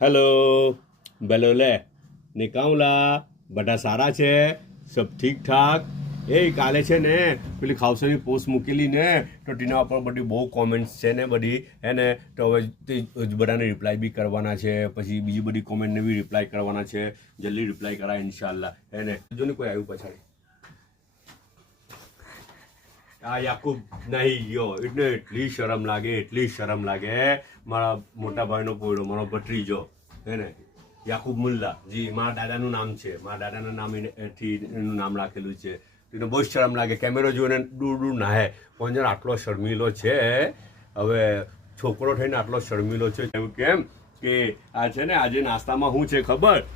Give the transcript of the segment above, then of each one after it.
hello bellow લે નિકાઉલા બધા સારા છે સબ ઠીક ઠાક એ કાલે છે ને પેલી ખાવસાની પોસ્ટ મૂકેલી ને તો તેના ઉપર બધી બહુ કોમેન્ટ્સ છે ને બધી હે ને તો હવે તે બધાને રિપ્લાય બી કરવાના છે પછી બીજી બધી કોમેન્ટને બી રિપ્લાય કરવાના છે જલ્દી રિપ્લાય કરાય ઇન્શાલ્લાહ હે ને જો ને કોઈ આવ્યું પછાડી આ યાકુબ નહીં ગયો એટલે એટલી શરમ લાગે મારા મોટા ભાઈનો પોયડો મારો ભત્રીજો હે ને યાકુબ મુલ્લા જી મારા દાદાનું નામ છે મારા દાદાના નામથી એનું નામ રાખેલું છે એને બહુ શરમ લાગે કેમેરો જોઈને દૂર નાહે પણ જણ આટલો શર્મિલો છે હવે છોકરો થઈને આટલો શર્મિલો છે એવું કેમ કે આ છે ને આજે નાસ્તામાં શું છે ખબર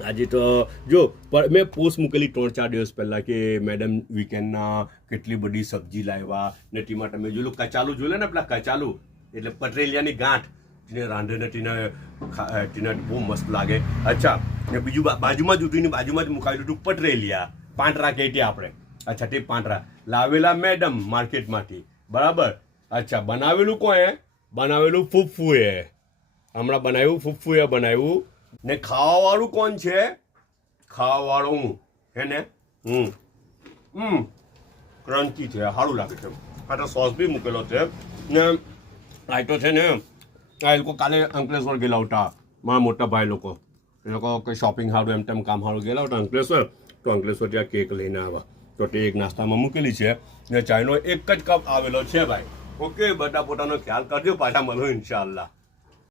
આજે તો જો પણ મેં પોસ્ટ મૂકેલી 3-4 દિવસ પહેલાં કે મેડમ વીકેન્ડના કેટલી બધી સબ્જી લાવ્યા ને તેમાં તમે જોયું કચાલું જોયું ને પેલા કચાલું એટલે પટરેલિયાની ગાંઠ તેને રાંધે ને તેને બહુ મસ્ત લાગે અચ્છા ને બીજું બાજુમાં જ ઉઠીને બાજુમાં જ મુકાવી દીધું પટરેલિયા પાંટરા કહીએ આપણે અચ્છા તે પાંટરા લાવેલા મેડમ માર્કેટમાંથી બરાબર અચ્છા બનાવેલું કોએ બનાવેલું ફૂફ્ફુએ હમણાં બનાવ્યું ફૂફ્ફુએ બનાવ્યું ને ખાવાવાળું કોણ છે ખાવાવાળું હું હે ને ક્રન્ચી છે સારું લાગે છે આ તો સોસ બી મૂકેલો છે ને આ તો છે ને આ લોકો કાલે અંકલેશ્વર ગયેલા હતા મારા મોટા ભાઈ લોકો એ લોકો કંઈ શોપિંગ સારું એમ તેમ કામ સારું ગયેલા હતા અંકલેશ્વર તો અંકલેશ્વર ત્યાં કેક લઈને આવ્યા તો તે એક નાસ્તામાં મૂકેલી છે ને ચાયનો એક જ કપ આવેલો છે ભાઈ ઓકે બધા પોતાનો ખ્યાલ કરજો પાછા મળો ઇન્શાલ્લાહ